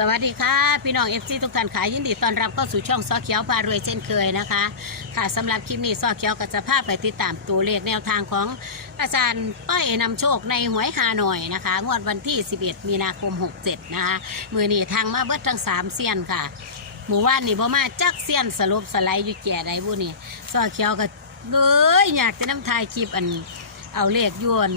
สวัสดีค่ะ พี่น้องเอฟซีทุกท่านขายยินดีต้อนรับเข้าสู่ช่องซอเขียวพารวยเช่นเคยนะคะ ค่ะสำหรับคลิปนี้ซอเขียวก็จะพาไปติดตามตัวเลขแนวทางของอาจารย์ต้อยนำโชคในหวยฮานอยนะคะ งวดวันที่ 11 มีนาคม 67 นะคะ มือนี้ทางมาเบิดทั้ง 3 เซียนค่ะ หมู่ว่านนี่บ่มาจักเซียนสรุปสไลด์อยู่แก่ใดบุนี่ซอเขียวก็เอ้ยอยากจะน้ำทายคลิปอันเอาเลขยวน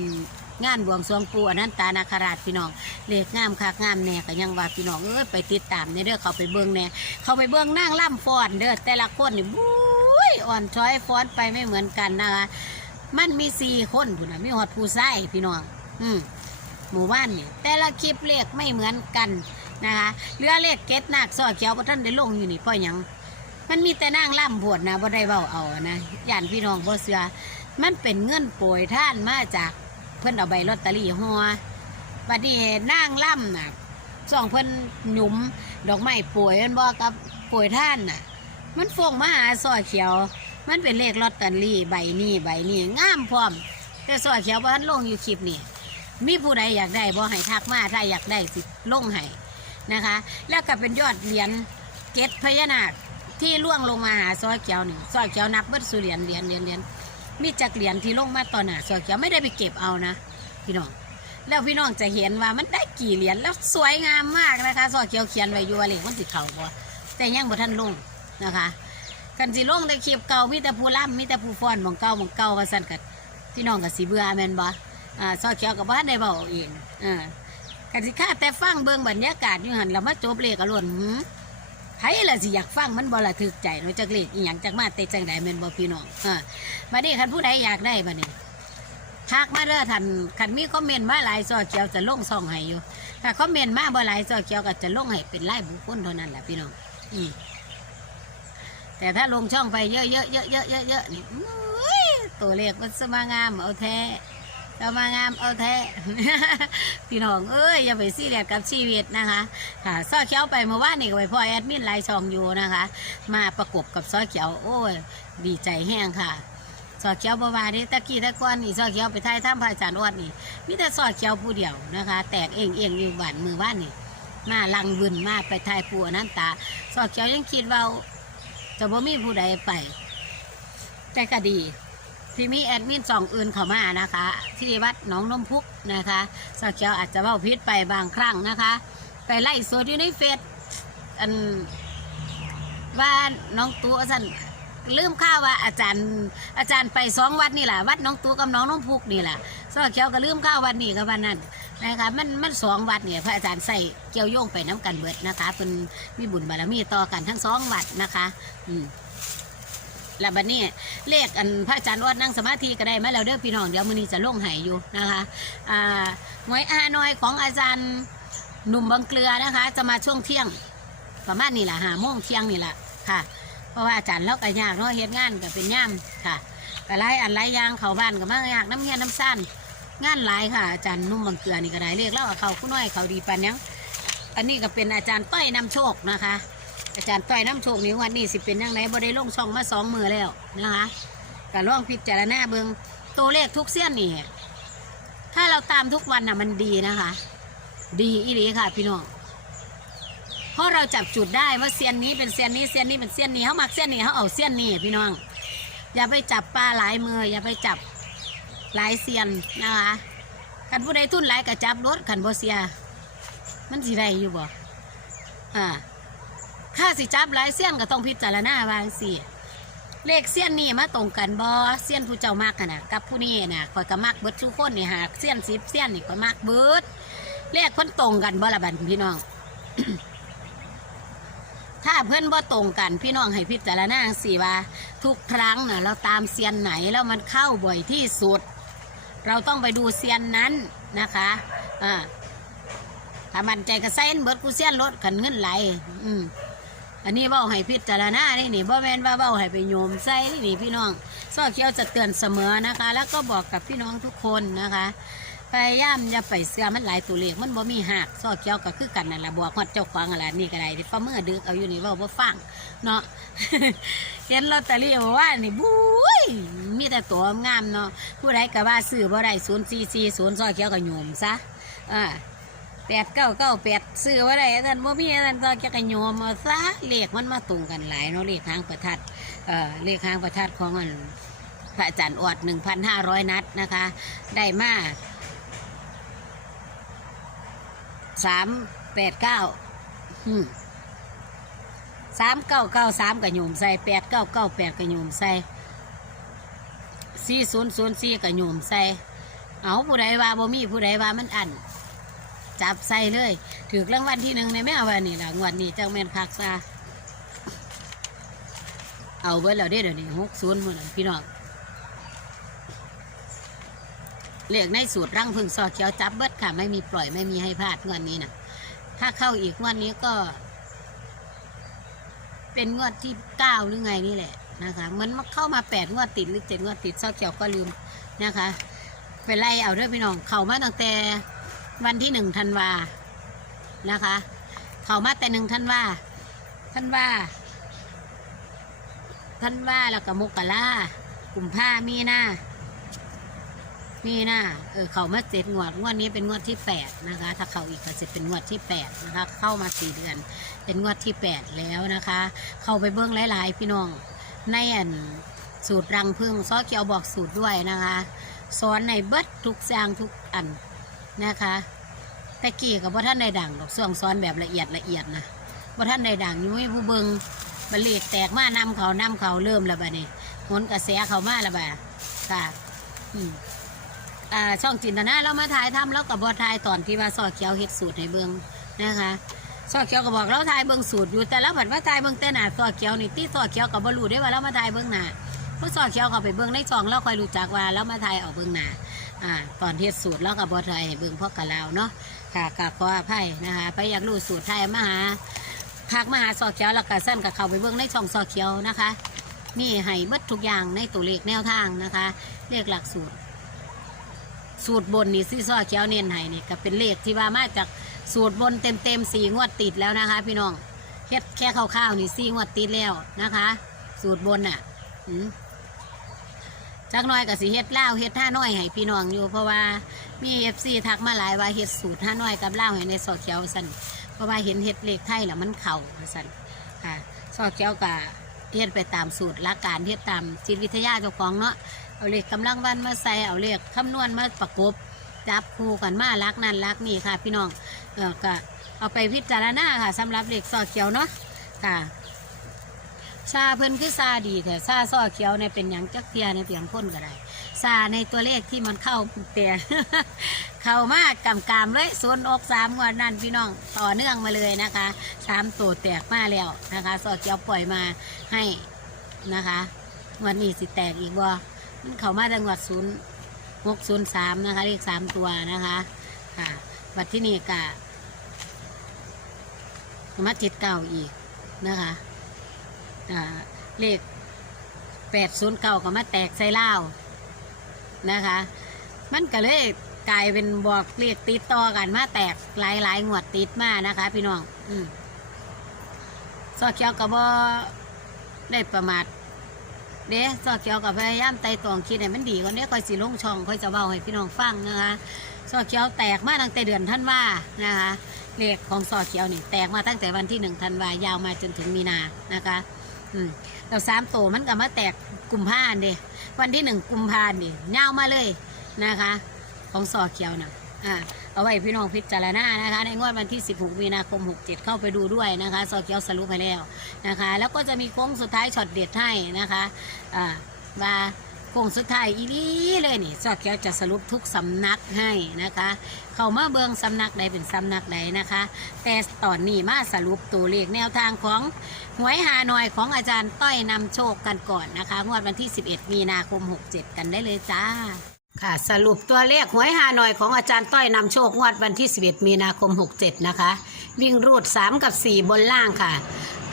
งานบวงสรวงปูอนันตานาคราชพี่น้องเลขงามคักงามแน่ก็ยังว่าพี่น้องเอ้ยไปติดตามในเด้อเขาไปเบิ่งแน่เขาไปเบิ่งนั่งล่ำฟอนเด้อแต่ละคนนี่บุ้ยอ่อนช้อยฟอนไปไม่เหมือนกันนะคะมันมีสี่คนพุ่นนะมีหอดผู้ไส้พี่น้อง อืมหมู่บ้านเนี่ยแต่ละคลิปเลขไม่เหมือนกันนะคะเรือเลขเก็ตนาคซอเขียวพระท่านได้ลงอยู่นี่พ่อหยังมันมีแต่นางล่ำบวชนะบ่ได้เบาเอานะย่านพี่น้องบ่เสือมันเป็นเงินโปรยท่านมาจาก เพิ่นเอาใบลอตเตอรี่หัวบัดนี้นางล่ำน่ะส่องเพิ่นหยุมดอกไม้โปรยมันบ่กับโปรยท่านน่ะ มันฟงมาหาซอยเขียว มันเป็นเลขลอตเตอรี่ใบนี้ใบนี้งามพร้อม แต่ซอยเขียวบ่ทันลงอยู่คลิปนี่มีผู้ใดอยากได้บ่ให้ทักมาถ้าอยากได้สิลงให้นะคะ แล้วก็เป็นยอดเหรียญเจ็ดพญานาคที่ล่วงลงมาหาซอยเขียวนี่ซอยเขียวนับเบิดสุเหรียญเหรียญเหรียญเหรียญ มีจักเหรียญที่ลงมาตอนหน้าซอยเขียวไม่ได้ไปเก็บเอานะพี่น้องแล้วพี่น้องจะเห็นว่ามันได้กี่เหรียญแล้วสวยงามมากนะคะซอยเขียวเขียนไว้อยู่ว่าเลขมันสิเข่าบ่แต่ยังบ่ทันลงนะคะกันสิลงในคลิปเก่ามีแต่ผู้ล่ำมีแต่ผู้ฟ้อนหมองเก่าหมองเก่าว่าสั่นกัพี่น้องกับสีเบื่อแมนบ่อ่าซอยเขียวกับบ้านได้เบาเองอ่ากันสิค่าแต่ฟังเบิ่งบรรยากาศอยู่หันแล้วมาจบเลขกระล้วนหืม ไผล่ะสิอยากฟังมันบ่ละถึกใจเนาะจักเลขอีหยังจักมาแต่จังใดแม่นบ่พี่น้องอ่าบัดนี้คันผู้ใดอยากได้บัดนี้ทักมาเด้อท่านคันมีคอมเมนต์มาหลายซอเขียวจะลงซองให้อยู่ถ้าคอมเมนต์มาบ่หลายซอเขียวก็จะลงให้เป็นรายบุคคลเท่านั้นแหละพี่น้องอืมแต่ถ้าลงช่องไปเยอะๆเยอะๆเยอะๆเยอะๆนี่ตัวเลขมันสมางามเอาแท้ สมางามเอาแท้พี่น้องเอ้ยอย่าไปซีเรียสกับชีวิตนะคะค่ะซอเขียวไปเมื่อวานนี่ก็ไปพ่อแอดมินไลน์ช่องอยู่นะคะ มาประกบกับซอเขียวโอ้ยดีใจแห้งค่ะซอเขียวบาวาเด้ตะกี้ตะก้อนนี่ซอเขียวไปถ่ายถ้ำพระอาจารย์อวดนี่มีแต่ซอเขียวผู้เดียวนะคะ แตกเองเองอยู่บ้านมือบ้านนี่มาลังบึนมาไปถ่ายปูอนั้นตาซอเขียวยังคิดว่าจะบ่มีผู้ใดไป แต่ก็ดี ที่มีแอดมินสองอื่นเข้ามานะคะ ที่วัดหนองนมพุกนะคะสาวเขียวอาจจะเว้าพิษไปบางครั้งนะคะ ไปไล่สดอยู่ในเฟซอันว่าน้องตู้สันลืมข้าวว่าอาจารย์ อาจารย์ไปสองวัดนี่แหละวัดน้องตู้กับน้องน้องพุกนี่แหละสาวเขียวก็ลืมข้าววันนี้กับวันนั้นนะคะมันมันสองวัดเนี่ยพระอาจารย์ใส่เกี่ยวโยงไปน้ำกันเบิดนะคะเป็นมีบุญบารมีต่อกันทั้งสองวัดนะคะ อืม แล้วบัดนี้เลขอันพระอาจารย์วอดนั่งสมาธิก็ได้มาแล้วเด้อพี่น้องเดี๋ยวมื้อนี้จะลงให้อยู่นะคะอ่าหวยอาน้อยของอาจารย์หนุ่มบางเกลือนะคะ จะมาช่วงเที่ยงประมาณนี้แหละหาโมงเที่ยงนี่แหละค่ะ เพราะว่าอาจารย์เราก็ยากเนาะเฮ็ดงานก็เป็นย่ามค่ะก็ไล่อันไล่ยางเขาบ้านก็มายากน้ำเงี้ยน้ำสั้นงานหลายค่ะอาจารย์นุ่มบางเกลือนี่ก็ได้เรียกแล้วว่าเขาผู้น้อยเขาดีปันยังอันนี้ก็เป็นอาจารย์ต้อยนำโชคนะคะ อาจารย์ต้อยน้ำโชคนี่วันนี้สิเป็นยังไงบ่ได้ลงช่องมาสองมือแล้วนะคะก็ลองพิจารณาเบิงตัวเลขทุกเสี้ยนนี่ ถ้าเราตามทุกวันน่ะมันดีนะคะ ดีอีหลีค่ะ พี่น้องเพราะเราจับจุดได้ว่าเสี้ยนนี้เป็นเสี้ยนนี้เสี้ยนนี้เป็นเสี้ยนนี้เขามักเสี้ยนนี้เขาเอาเสี้ยนนี้พี่น้อง อย่าไปจับปลาหลายมืออย่าไปจับหลายเสี้ยนนะคะขันผู้ใดทุนหลายก็จับรถขันบ่เสีย มันสิได้อยู่บ่อ่า ถ้าสิจับหลายเสี้ยนก็ต้องพิจารณาวางสิเลขเสี้ยนนี่มาตรงกันบอเสี้ยนผู้เจ้ามากนะกับผู้นี้นะข่อยก็มักเบิดทุกคนนี่หากเสี้ยนสิบเสี้ยนนี่ก็มักเบิดเลขเพิ่นตรงกันบ่ละบัดพี่น้อง ถ้าเพื่อนบ่ตรงกันพี่น้องให้พิจารณาสิว่า ทุกครั้งน่ะเราตามเซียนไหนแล้วมันเข้าบ่อยที่สุด เราต้องไปดูเซียนนั้นนะคะอ่าถ้ามันใจก็เส้นเบิดกูเซียนรถขันเงินไหลอืม อันนี้เบ้าให้พิจารณานี่นี่บ่แม่นว่าเบ้าให้ไปโยมใส่นี่พี่น้องซ้อเขียวจะเตือนเสมอนะคะ แล้วก็บอกกับพี่น้องทุกคนนะคะพยายามอย่าไปเสือมันหลายตัวเลขมันบ่มีหักซ้อเขียวก็คือกันนั่นแหละบอกฮอดเจ้าของอะไรนี่ก็ได้ที่ฟ้ามือดึกเอาอยู่นี่ว้าบ่ฟังเนาะเห็นลอตเตอรี่บอกว่านี่บุ้ยมีแต่ตัวงามเนาะผู้ใดก็ว่าซื้อบ่ได้044 0ซ้อเขียวก็โยมซะอ่า แปดเก้าเก้าแปดซื้อว่าไรอาจารย์บ่มีอาจารย์ก็จะกระโยมมาซะเลขมันมาตรงกันหลายเนาะเลขทางประทัดเอ่อเลขทางประทัดของอันพระอาจารย์อวดหนึ่งพันห้าร้อยนัดนะคะ ได้มาสามแปดเก้าสามเก้าเก้าสามกระโยมใส่แปดเก้าเก้าแปดกระโยมใส่สี่ศูนย์ศูนย์สี่กระโยมใส่เอาผู้ใดว่าบ่มีผู้ใดว่ามันอัน จับใส่เลยถือรางวัลที่หนึ่งในแม่วันนี้ล่ะงวดนี้เจังแม่นคักซาเอาเบิดแล้วเด้เดี๋ยวนี้หกศูนย์หมดพี่น้องเรียกในสูตรรังพึ่งซอเขียวจับเบิดค่ะ ไม่มีปล่อยไม่มีให้พลาดงวดนี้นะถ้าเข้าอีกงวดนี้ก็ เป็นงวดที่เก้าหรือไงนี่แหละนะคะเหมันเข้ามาแปดงวดติดหรือเจ็ดงวดติดซอเขียวก็ลืมนะคะ ไปไล่เอาเด้วยพี่น้อง เขามาตั้งแต่ วันที่หนึ่งธันวานะคะ เขามาแต่หนึ่งธันวาธันวาธันวาแล้วก็มกรากุ่มภามีหน้ามีหน้าเออเขามาเจ็ดงวดงวดนี้เป็นงวดที่แปดนะคะ ถ้าเขาอีกก็จะเป็นงวดที่แปดนะคะ เข้ามาสี่เดือน เป็นงวดที่แปดแล้วนะคะ เข้าไปเบื้องหลายๆ พี่น้องในอันสูตรรังพึ่งซอเกียวบอกสูตรด้วยนะคะสอนในเบิดทุกอย่างทุกอัน นะคะต่กี้กับว่าท่านในดังดอกส่วงสอนแบบละเอียดละเอียดนะว่าท่านในดังอยุ้ยผู้เบิงบเลดแตกมานำเขานำเขาเริ่มแล้วบ้านี่หนกระแสเขามาแล้วบ้าค่ะอืมอ่าช่องจินตนาเรามาถ่ายทำแล้วกับบอถ่ายตอนที่ว่าซอเขียวเฮ็ดสูตรในเบิงนะคะซอเขียวก็บอกเราถ่ายเบิงสูตรอยู่แต่เราผัดว่าถ่ายเบิงแต่หนาซอเขียวนี่ที่ซอเขียวกับบรูได้ว่าเรามาถ่ายเบิงหนาผู้สอเขียวเขาไปเบิงในช่องแล้วคอยรู้จักว่าแล้วมาไทยออกเบิงหนา อ่าตอนเทศสูตรแล้วกับบอไทยเบิ้งพ่อกะลาวเนาะค่ะกับขออภัยนะคะไปอยากรู้สูตรไทยมาหาพักมาหาสอเขียวแล้วก็สั้นกับเขาไปเบิ้งในช่องสอเขียวนะคะนี่ให้เบิดทุกอย่างในตัวเลขแนวทางนะคะเลขหลักสูตร สูตรบนนี่ซี่ซอเขียวเน้นให้นี่ก็เป็นเลขที่ว่ามาจากสูตรบนเต็มเต็มๆสี่งวดติดแล้วนะคะ พี่น้องเฮ็ดแค่คร่าวๆนี่สี่งวดติดแล้วนะคะ สูตรบนน่ะอืม จักน้อยกับสีเฮ็ดเล่าวเฮ็ดท่าน้อยให้พี่น้องอยู่ เพราะว่ามีเอฟซีทักมาหลายว่าเฮ็ดสูตรท่าน้อยกับเล่าวให้ในซอเขียวสันเพราะว่าเห็นเฮ็ดเลขไทยแล้วมันเข่าสันค่ะซอเขียวกับเฮ็ดไปตามสูตรหลักการเฮ็ดตามจิตวิทยาเจ้าของเนาะเอาเลขกำลังวันมาใส่เอาเลขคำนวณมาประกบจับคู่กันมาลักนั่นลักนี่ค่ะ พี่น้องเออก็เอาไปพิจารณาค่ะสำหรับเลขซอเขียวเนาะค่ะ ซาเพิ่นคือซาดีแต่ซาซ้อเขียวเนี่ยเป็นหยังจักเทียในเปียงพ่นก็ได้ซาในตัวเลขที่มันเข้าเปียเข้ามากกำกามเลยส่วนอกสามวันนั้นพี่น้องต่อเนื่องมาเลยนะคะสามตัวแตกมาแล้วนะคะซ้อเขียวปล่อยมาให้นะคะวันนี้สิแตกอีกบ่มันเข้ามาจังหวัดศูนย์หกศูนย์สามนะคะเลขสามตัวนะคะค่ะบัดที่นี่กะมาจิตเก่าอีกนะคะ เลขแปดศูนย์เก้าก็มาแตกใส่เล่านะคะ มันก็เลยกลายเป็นบอกเลขติดต่อกันมาแตกหลายหลายงวดติดมานะคะ พี่น้องอืมซอเขียวกับ่ได้ประมาทเด้ซอเขียวกับพยายามไต่ตองคิดให้มันดีกว่านี้คอยสิลงช่องคอยจะเบาให้พี่น้องฟังนะคะซอเขียวแตกมาตั้งแต่เดือนท่านว่านะคะเลขของซอเขียวนี่แตกมาตั้งแต่วันที่หนึ่งธันวายาวมาจนถึงมีนานะคะ เราสามโตมันก็มาแตกกุมภานธ์เดวันที่หนึ่งกุมภาพันธ์นี่ยาวมาเลยนะคะ ของซอเขียวนะอ่าเอาไว้พี่น้องพิจารณานะคะ ในงวดวันที่ 16 มีนาคม 67 เข้าไปดูด้วยนะคะซอเขียวสรุปไปแล้วนะคะ แล้วก็จะมีโค้งสุดท้ายช็อตเด็ดให้นะคะอ่ามา โค้งสุดท้ายอีนี้เลยนี่ซอเขียวจะสรุปทุกสำนักให้นะคะ เข้ามาเบิงสำนักใดเป็นสำนักใดนะคะ แต่ตอนนี้มาสรุปตัวเลขแนวทางของหวยฮานอยของอาจารย์ต้อยนำโชคกันก่อนนะคะงวดวันที่ 11 มีนาคม 67 กันได้เลยจ้าค่ะสรุปตัวเลขหวยฮานอยของอาจารย์ต้อยนำโชคงวดวันที่ 11 มีนาคม 67 นะคะ วิ่งรูด 3 กับ 4 บนล่างค่ะ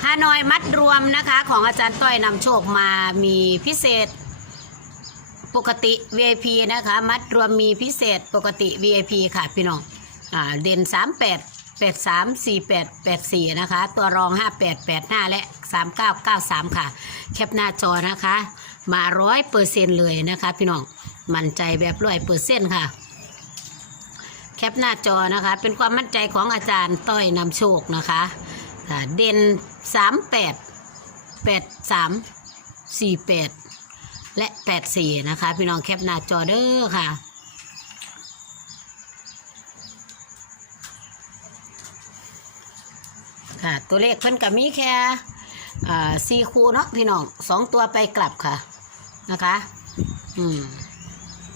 ฮานอยมัดรวมนะคะของอาจารย์ต้อยนำโชคมามีพิเศษ ปกติ VIP นะคะ มัดรวมมีพิเศษปกติ VIP ค่ะพี่น้องอ่าเด่น 38 83 48 84 นะคะ ตัวรอง 58 85 และ 3993 ค่ะ แคปหน้าจอนะคะ มาร้อยเปอร์เซ็นเลยนะคะ พี่น้อง มั่นใจแบบร้อยเปอร์เซ็นค่ะ แคปหน้าจอนะคะ เป็นความมั่นใจของอาจารย์ต้อยนำโชคนะคะอ่าเด่นสาม และแปดสี่นะคะ พี่น้องแคปหน้าจอเด้อค่ะค่ะ ตัวเลขเพิ่นกับมีแค่อ่าสี่คู่เนาะพี่น้องสองตัวไปกลับค่ะนะคะ อืม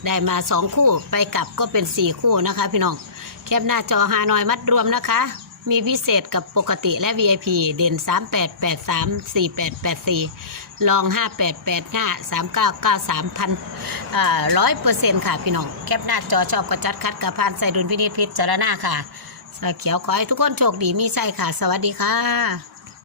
ได้มาสองคู่ไปกลับก็เป็นสี่คู่นะคะ พี่น้องแคปหน้าจอฮานอยมัดรวมนะคะ มีพิเศษกับปกติและ VIP เด่น 3 8 8 3 4 8 8 4 ลอง 5 8 8 5 3 9 9 3พันร้อยเปอร์เซ็นต์ค่ะพี่น้อง แคปหน้าจอชอบกระจัดคัดกระพานใส่ดุลพินิจพิจารณาค่ะสาเขียวขอให้ทุกคนโชคดีมีใจค่ะ สวัสดีค่ะ